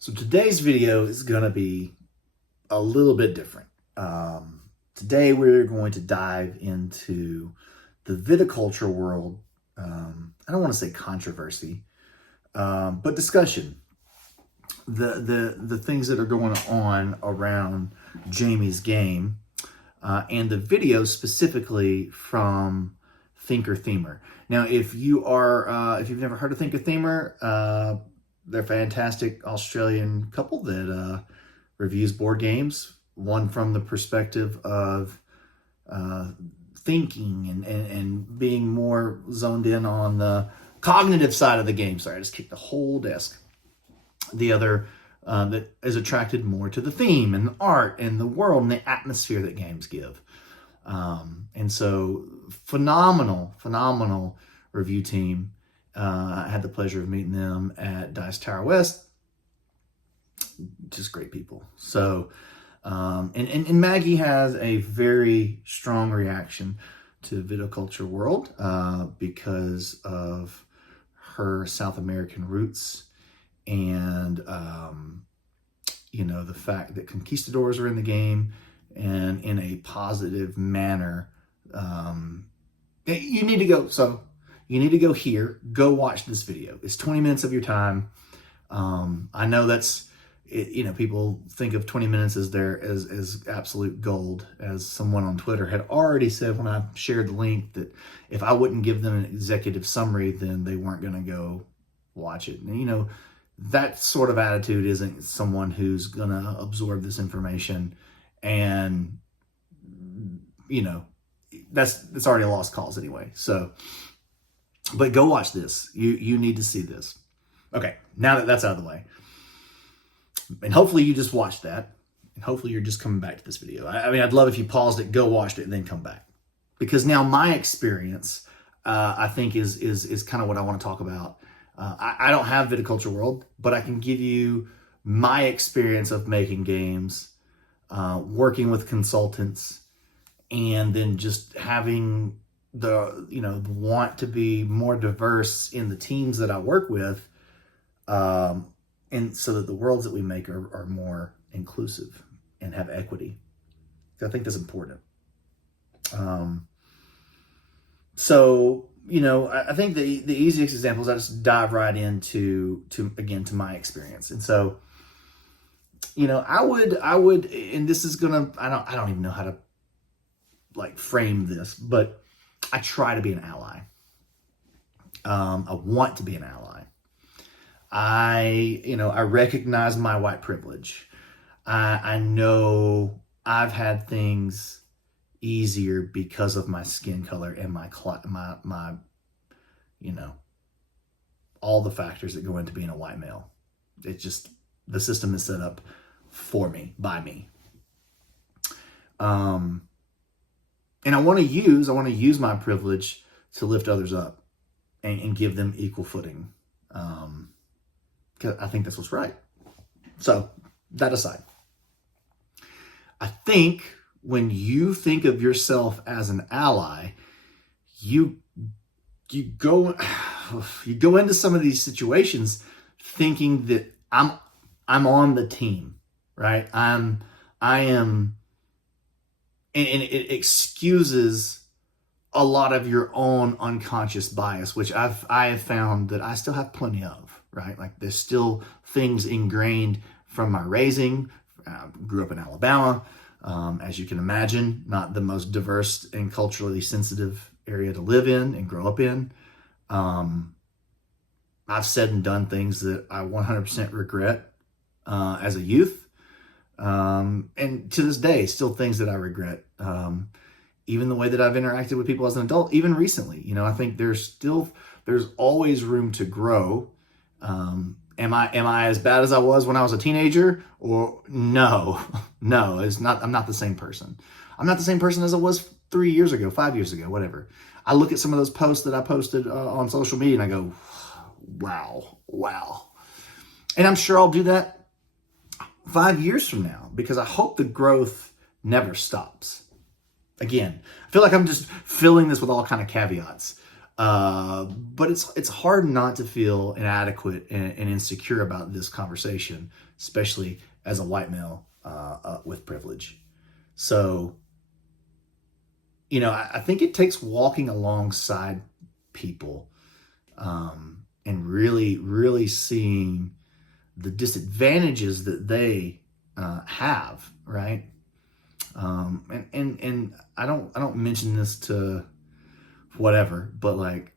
So today's video is going to be a little bit different. Today we're going to dive into the viticulture world. I don't want to say controversy, but discussion. The things that are going on around Jamie's game, and the video specifically from Thinker Themer. Now, if you've never heard of Thinker Themer, they're a fantastic Australian couple that reviews board games, one from the perspective of thinking and being more zoned in on the cognitive side of the game. Sorry, I just kicked the whole desk. The other that is attracted more to the theme and the art and the world and the atmosphere that games give. And so phenomenal review team. I had the pleasure of meeting them at Dice Tower West. Just great people. So, and Maggie has a very strong reaction to Viticulture World because of her South American roots and, the fact that conquistadors are in the game and in a positive manner. You need to go. So, you need to go here, go watch this video. It's 20 minutes of your time. I know people think of 20 minutes as as absolute gold. As someone on Twitter had already said when I shared the link, that if I wouldn't give them an executive summary, then they weren't going to go watch it. And, that sort of attitude isn't someone who's going to absorb this information. And, that's already a lost cause anyway. So, but go watch this. You need to see this. Okay, now that that's out of the way. And hopefully you just watched that. And hopefully you're just coming back to this video. I mean, I'd love if you paused it, go watched it, and then come back. Because now my experience, I think, is kind of what I want to talk about. I don't have Viticulture World, but I can give you my experience of making games, working with consultants, and then just having the want to be more diverse in the teams that I work with, and so that the worlds that we make are more inclusive and have equity. I think that's important. So I think the easiest example is I just dive right into my experience. And so I would, and this is gonna, I don't even know how to frame this, but I try to be an ally. I want to be an ally. I recognize my white privilege. I know I've had things easier because of my skin color and my all the factors that go into being a white male. It's just, the system is set up for me, by me. And I want to use my privilege to lift others up and give them equal footing. Because I think that's what's right. So that aside, I think when you think of yourself as an ally, you go into some of these situations thinking that I'm on the team, right? I am. And it excuses a lot of your own unconscious bias, which I have found that I still have plenty of, right? There's still things ingrained from my raising. Grew up in Alabama, as you can imagine, not the most diverse and culturally sensitive area to live in and grow up in. I've said and done things that I 100% regret as a youth. And to this day, still things that I regret. Even the way that I've interacted with people as an adult, even recently, I think there's always room to grow. Am I as bad as I was when I was a teenager? Or no, it's not. I'm not the same person. I'm not the same person as I was 3 years ago, 5 years ago, whatever. I look at some of those posts that I posted on social media and I go, wow. And I'm sure I'll do that 5 years from now, because I hope the growth never stops. Again, I feel like I'm just filling this with all kind of caveats. But it's hard not to feel inadequate and insecure about this conversation, especially as a white male with privilege. So, I think it takes walking alongside people and really, really seeing the disadvantages that they have, right? And I don't mention this to whatever, but like,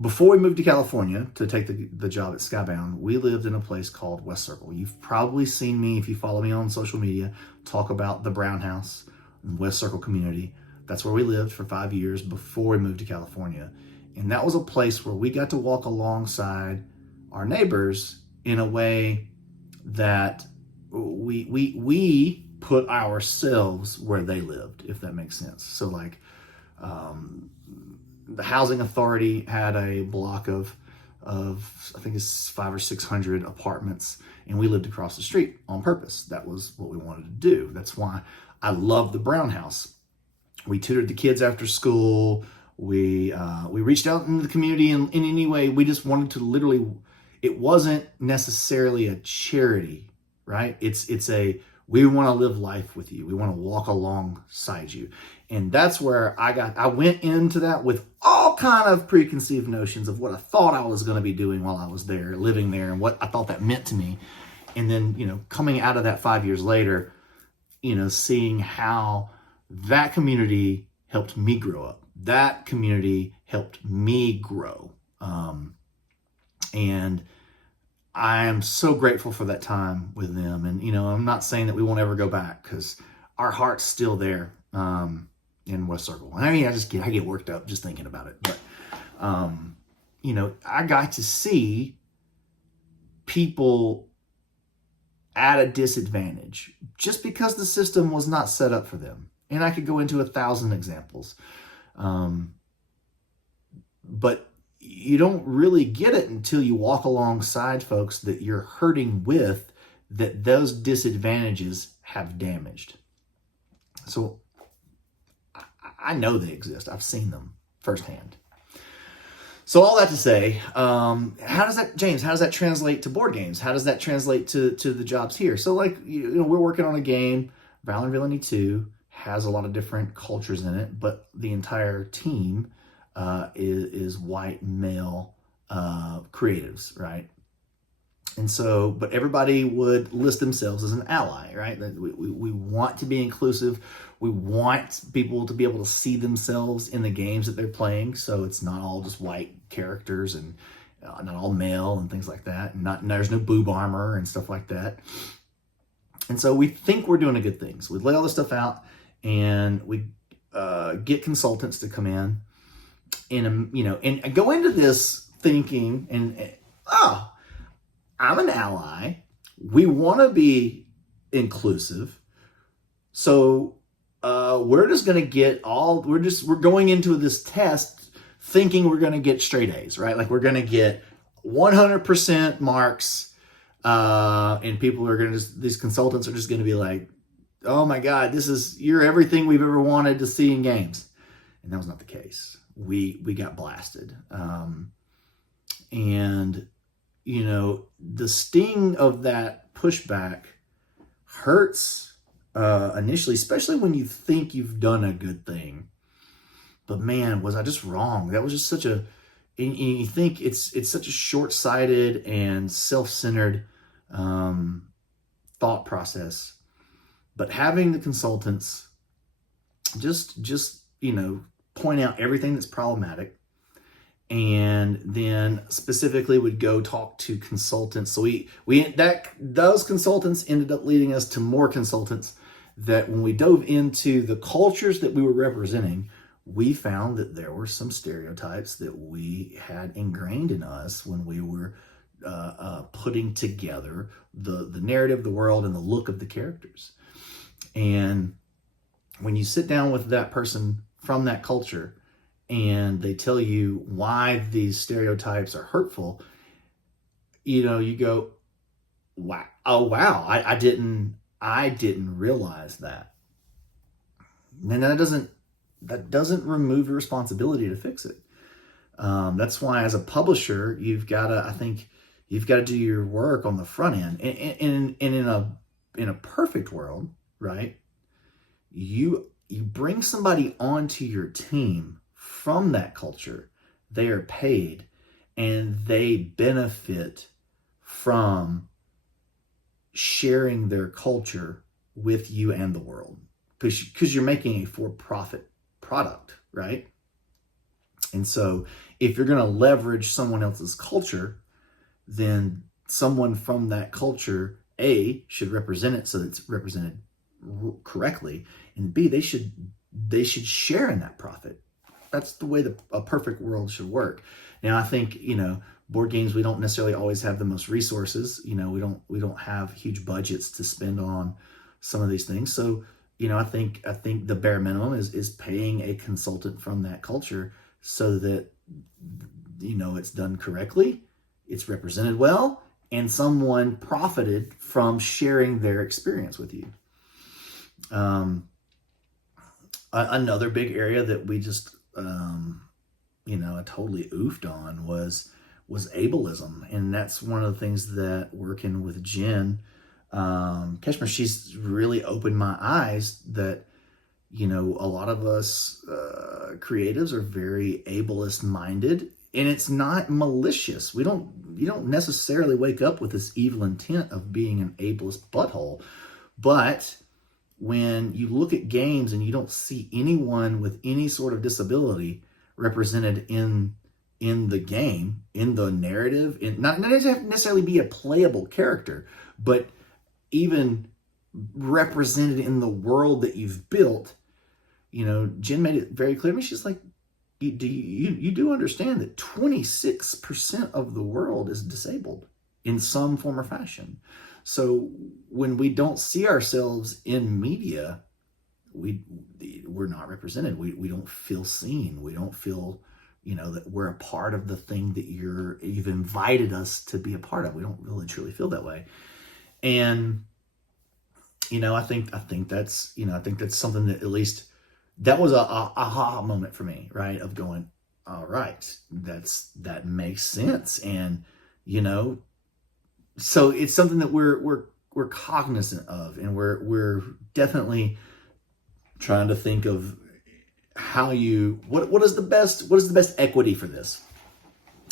before we moved to California to take the job at Skybound, we lived in a place called West Circle. You've probably seen me, if you follow me on social media, talk about the Brown House and West Circle community. That's where we lived for 5 years before we moved to California. And that was a place where we got to walk alongside our neighbors in a way that we put ourselves where they lived, if that makes sense. So like, the housing authority had a block of I think it's 500 or 600 apartments, and we lived across the street on purpose. That was what we wanted to do. That's why I love the Brown House. We tutored the kids after school. We reached out into the community in any way. We just wanted to literally. It wasn't necessarily a charity, right? It's we want to live life with you. We want to walk alongside you. And that's where I went into that with all kind of preconceived notions of what I thought I was going to be doing while I was there, living there, and what I thought that meant to me. And then, coming out of that 5 years later, seeing how that community helped me grow up. That community helped me grow. And I am so grateful for that time with them. And, I'm not saying that we won't ever go back, because our heart's still there in West Circle. And I mean, I get worked up just thinking about it. But, I got to see people at a disadvantage just because the system was not set up for them. And I could go into 1,000 examples. But you don't really get it until you walk alongside folks that you're hurting with, that those disadvantages have damaged. So I know they exist. I've seen them firsthand. So all that to say, how does that translate to board games? How does that translate to the jobs here? So like, we're working on a game. Valor and Villainy 2 has a lot of different cultures in it, but the entire team is white male creatives, right? And so, but everybody would list themselves as an ally, right? We want to be inclusive. We want people to be able to see themselves in the games that they're playing. So it's not all just white characters and not all male and things like that. And there's no boob armor and stuff like that. And so we think we're doing a good thing. So we lay all this stuff out, and we get consultants to come in, and go into this thinking, I'm an ally. We want to be inclusive. So we're just going to we're going into this test thinking we're going to get straight A's, right? Like we're going to get 100% marks. And people are these consultants are just going to be like, oh my God, you're everything we've ever wanted to see in games. And that was not the case. We got blasted. And the sting of that pushback hurts initially, especially when you think you've done a good thing. But man, was I just wrong? That was just such and you think it's such a short-sighted and self-centered thought process. But having the consultants just point out everything that's problematic, and then specifically would go talk to consultants. So those consultants ended up leading us to more consultants, that when we dove into the cultures that we were representing, we found that there were some stereotypes that we had ingrained in us when we were putting together the narrative of the world and the look of the characters. And when you sit down with that person from that culture and they tell you why these stereotypes are hurtful, you go, wow, oh wow, I didn't realize that. And that doesn't that doesn't remove your responsibility to fix it. That's why, as a publisher, I think you've got to do your work on the front end. And in a perfect world, right? You bring somebody onto your team from that culture. They are paid, and they benefit from sharing their culture with you and the world, because you're making a for-profit product, right? And so if you're going to leverage someone else's culture, then someone from that culture, A, should represent it so that it's represented correctly, and B, they should share in that profit. That's the way a perfect world should work. Now, I think, board games, we don't necessarily always have the most resources. We don't have huge budgets to spend on some of these things. So, I think the bare minimum is paying a consultant from that culture so that, it's done correctly, it's represented well, and someone profited from sharing their experience with you. Another big area that we just, I totally oofed on was ableism. And that's one of the things that, working with Jen Keshmer, she's really opened my eyes that, a lot of us creatives are very ableist minded, and it's not malicious. You don't necessarily wake up with this evil intent of being an ableist butthole, but when you look at games and you don't see anyone with any sort of disability represented in the game, in the narrative, not necessarily be a playable character, but even represented in the world that you've built, Jen made it very clear to me. She's like, you do understand that 26% of the world is disabled in some form or fashion. So when we don't see ourselves in media, we're not represented. We don't feel seen. We don't feel, that we're a part of the thing that you've invited us to be a part of. We don't really truly feel that way. And, I think that's something that, at least that was a aha moment for me, right? Of going, all right, that makes sense. And, so it's something that we're cognizant of, and we're definitely trying to think of what is the best equity for this.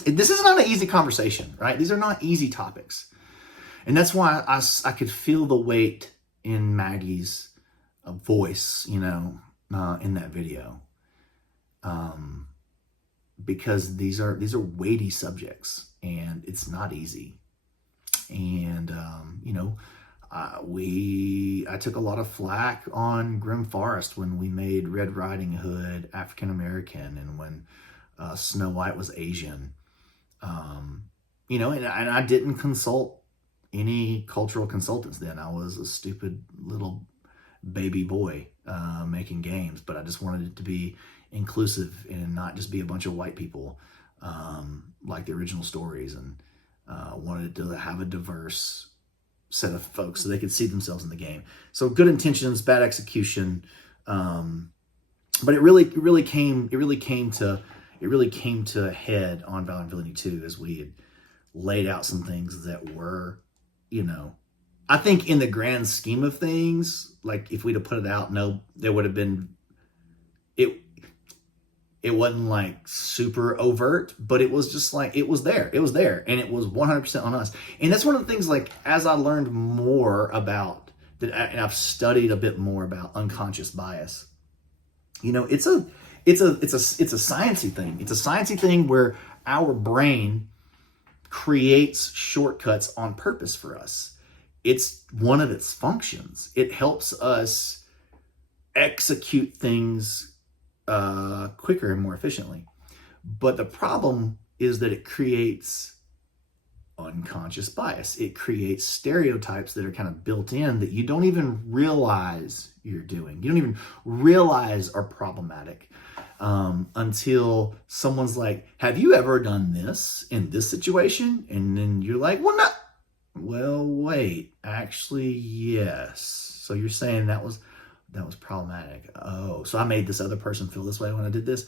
This is not an easy conversation, right? These are not easy topics, and that's why I could feel the weight in Maggie's voice, in that video, because these are weighty subjects, and it's not easy. And, I took a lot of flack on Grim Forest when we made Red Riding Hood African-American, and when Snow White was Asian, and I didn't consult any cultural consultants then. I was a stupid little baby boy making games, but I just wanted it to be inclusive and not just be a bunch of white people like the original stories, and wanted to have a diverse set of folks so they could see themselves in the game. So good intentions, bad execution, but it really came to a head on Valiant Villainy 2 as we had laid out some things that were, I think in the grand scheme of things, like if we'd have put it out, no, there would have been it wasn't like super overt, but it was just like, it was there, and it was 100% on us. And that's one of the things, like, as I learned more about that, and I've studied a bit more about unconscious bias, it's a sciencey thing. It's a sciencey thing where our brain creates shortcuts on purpose for us. It's one of its functions. It helps us execute things quicker and more efficiently. But the problem is that it creates unconscious bias. It creates stereotypes that are kind of built in that you don't even realize you're doing. You don't even realize are problematic until someone's like, have you ever done this in this situation? And then you're like, well, wait, actually, yes. So you're saying that was that was problematic. Oh, so I made this other person feel this way when I did this.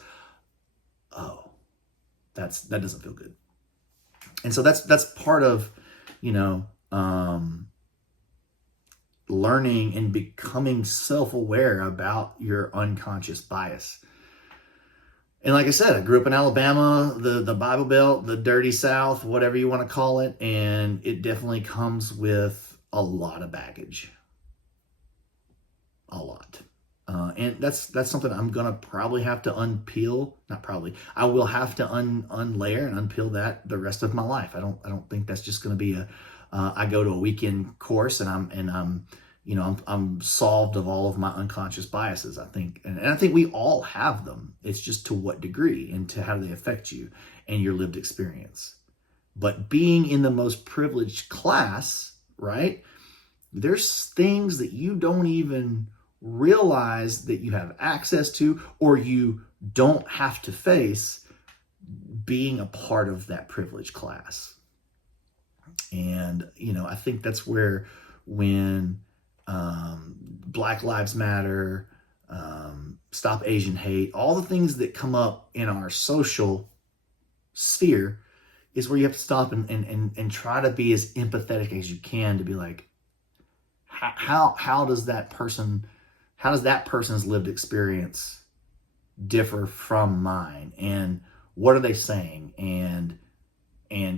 Oh, that doesn't feel good. And so that's part of, you know, learning and becoming self-aware about your unconscious bias. And like I said, I grew up in Alabama, the Bible Belt, the dirty South, whatever you want to call it. And it definitely comes with a lot of baggage. A lot. And that's something I'm going to probably have to unpeel. Not probably. I will have to unlayer and unpeel that the rest of my life. I don't think that's just going to be I go to a weekend course and I'm solved of all of my unconscious biases. I think, and I think we all have them. It's just to what degree and to how they affect you and your lived experience. But being in the most privileged class, right? There's things that you don't even realize that you have access to, or you don't have to face being a part of that privileged class. And, I think that's where when Black Lives Matter, Stop Asian Hate, all the things that come up in our social sphere is where you have to stop and try to be as empathetic as you can to be like, how does that person's lived experience differ from mine? And what are they saying? And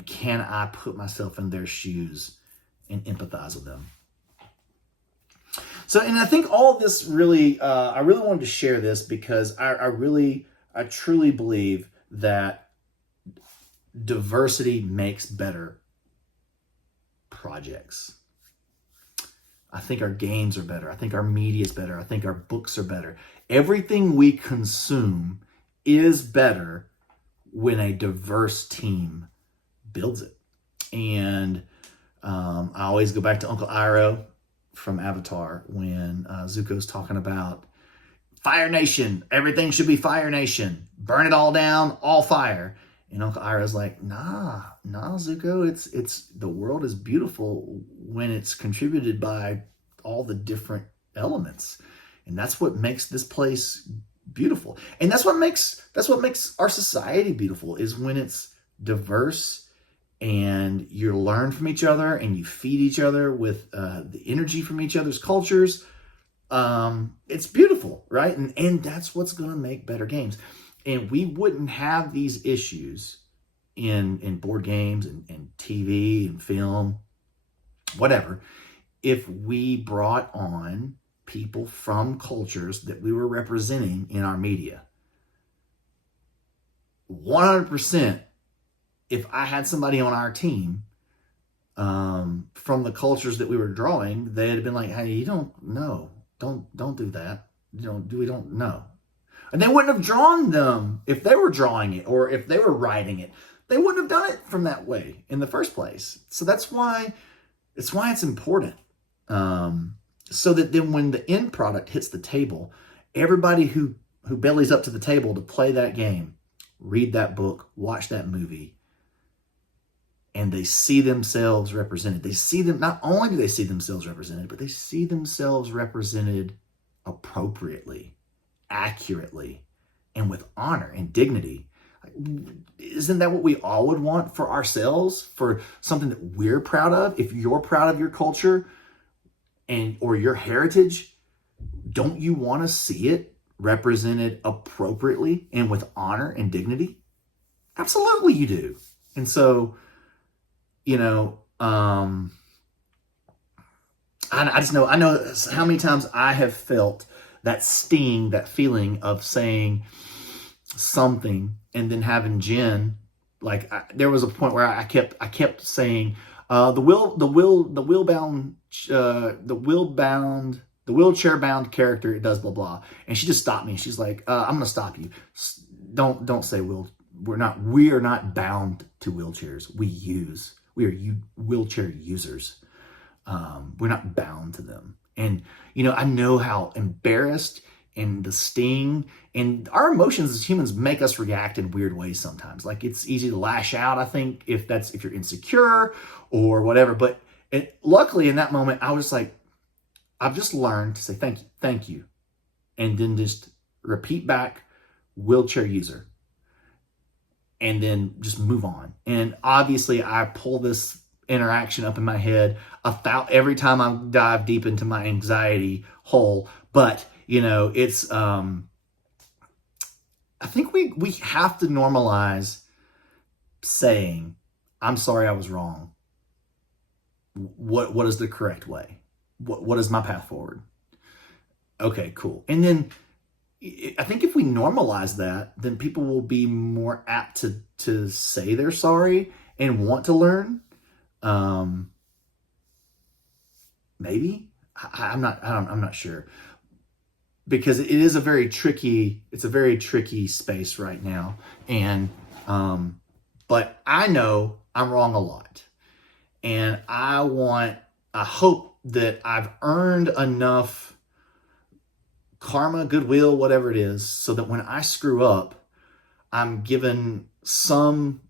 can I put myself in their shoes and empathize with them? So, and I think all of this really, I really wanted to share this because I truly believe that diversity makes better projects. I think our games are better. I think our media is better. I think our books are better. Everything we consume is better when a diverse team builds it. And I always go back to Uncle Iroh from Avatar when Zuko's talking about Fire Nation. Everything should be Fire Nation. Burn it all down, all fire. And Uncle Iroh's like, nah, Zuko. It's the world is beautiful when it's contributed by all the different elements, and that's what makes this place beautiful. And that's what makes our society beautiful, is when it's diverse and you learn from each other and you feed each other with the energy from each other's cultures. It's beautiful, right? And that's what's going to make better games. And we wouldn't have these issues in board games and TV and film, whatever, if we brought on people from cultures that we were representing in our media. 100%, if I had somebody on our team from the cultures that we were drawing, they'd have been like, hey, you don't know. Don't do that. We don't know. And they wouldn't have drawn them if they were drawing it or if they were writing it. They wouldn't have done it from that way in the first place. So that's why it's important. So that then when the end product hits the table, everybody who bellies up to the table to play that game, read that book, watch that movie, and they see themselves represented. Not only do they see themselves represented, but they see themselves represented appropriately, accurately, and with honor and dignity. Isn't that what we all would want for ourselves, for something that we're proud of? If you're proud of your culture or your heritage, don't you want to see it represented appropriately and with honor and dignity? Absolutely you do. And so, I just know, how many times I have felt that sting, that feeling of saying something and then having Jen, there was a point where I kept saying, the wheelchair bound character, it does blah blah, and she just stopped me. She's like, I'm gonna stop you. Don't say we are not bound to wheelchairs. We are wheelchair users. We're not bound to them. And I know how embarrassed and the sting and our emotions as humans make us react in weird ways sometimes. Like, it's easy to lash out, I think, if you're insecure or whatever. But luckily in that moment, I was like, I've just learned to say thank you. and then just repeat back wheelchair user, and then just move on. And obviously I pull this interaction up in my head every time I dive deep into my anxiety hole. But it's I think we have to normalize saying, I'm sorry I was wrong. What is the correct way? What is my path forward? Okay, cool. And then I think if we normalize that, then people will be more apt to say they're sorry and want to learn. Maybe I'm not sure, because it's a very tricky space right now. And but I know I'm wrong a lot, and I hope that I've earned enough karma, goodwill, whatever it is, so that when I screw up, I'm given some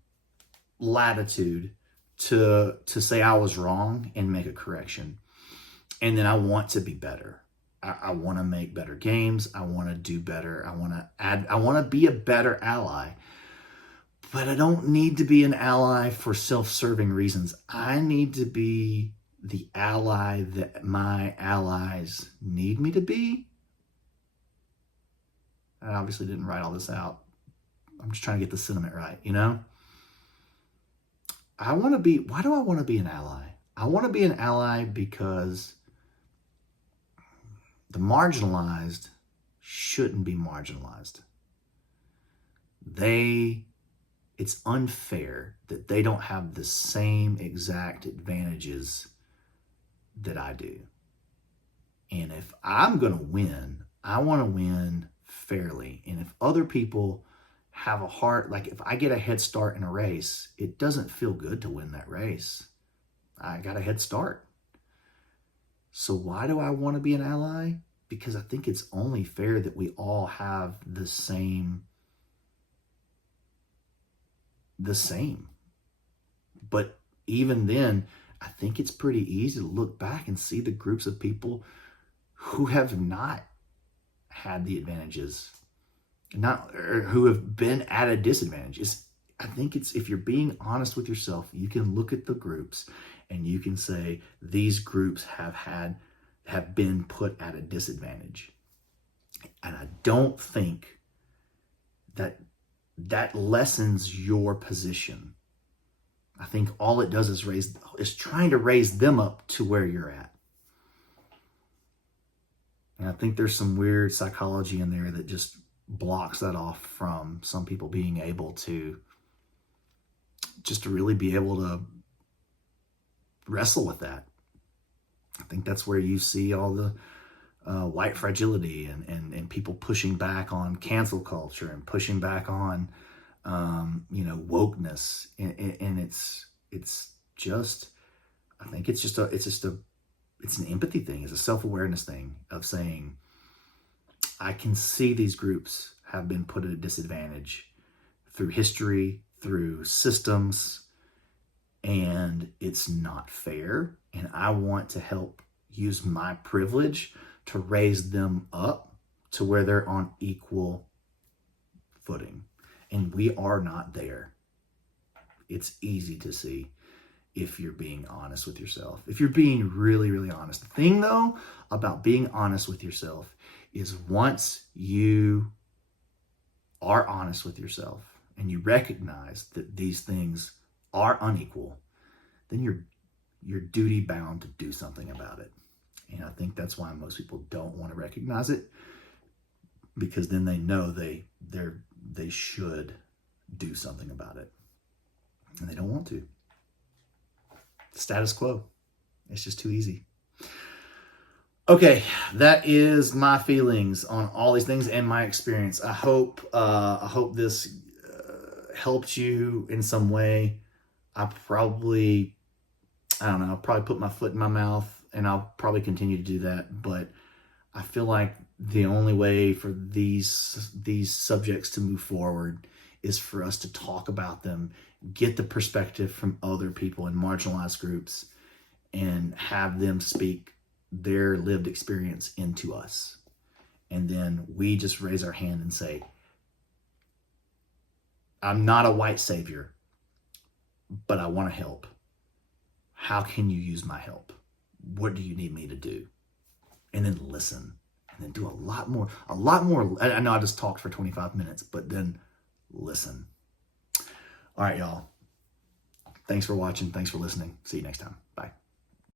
latitude to say I was wrong and make a correction. And then I want to be better. I want to make better games. I want to do better. I want to be a better ally. But I don't need to be an ally for self-serving reasons. I need to be the ally that my allies need me to be. I obviously didn't write all this out. I'm just trying to get the sentiment right, why do I want to be an ally? I want to be an ally because the marginalized shouldn't be marginalized. It's unfair that they don't have the same exact advantages that I do. And if I'm going to win, I want to win fairly. And if other people have a heart, like if I get a head start in a race, it doesn't feel good to win that race. I got a head start. So why do I want to be an ally? Because I think it's only fair that we all have the same. But even then, I think it's pretty easy to look back and see the groups of people who have not had the advantages, or who have been at a disadvantage. I think if you're being honest with yourself, you can look at the groups and you can say these groups have been put at a disadvantage. And I don't think that lessens your position. I think all it does is trying to raise them up to where you're at. And I think there's some weird psychology in there that just blocks that off from some people being able to really be able to wrestle with that. I think that's where you see all the white fragility and people pushing back on cancel culture and pushing back on wokeness, and it's just, I think it's an empathy thing, it's a self-awareness thing of saying, I can see these groups have been put at a disadvantage through history, through systems, and it's not fair. And I want to help use my privilege to raise them up to where they're on equal footing. And we are not there. It's easy to see if you're being honest with yourself. If you're being really, really honest. The thing, though, about being honest with yourself is once you are honest with yourself and you recognize that these things are unequal, then you're duty bound to do something about it. And I think that's why most people don't want to recognize it, because then they know they should do something about it, and they don't want to. Status quo. It's just too easy. Okay, that is my feelings on all these things and my experience. I hope this helped you in some way. I'll probably put my foot in my mouth, and I'll probably continue to do that. But I feel like the only way for these subjects to move forward is for us to talk about them, get the perspective from other people in marginalized groups, and have them speak their lived experience into us. And then we just raise our hand and say, I'm not a white savior, but I want to help. How can you use my help? What do you need me to do? And then listen, and then do a lot more. I know I just talked for 25 minutes, but then listen. All right, y'all. Thanks for watching. Thanks for listening. See you next time. Bye.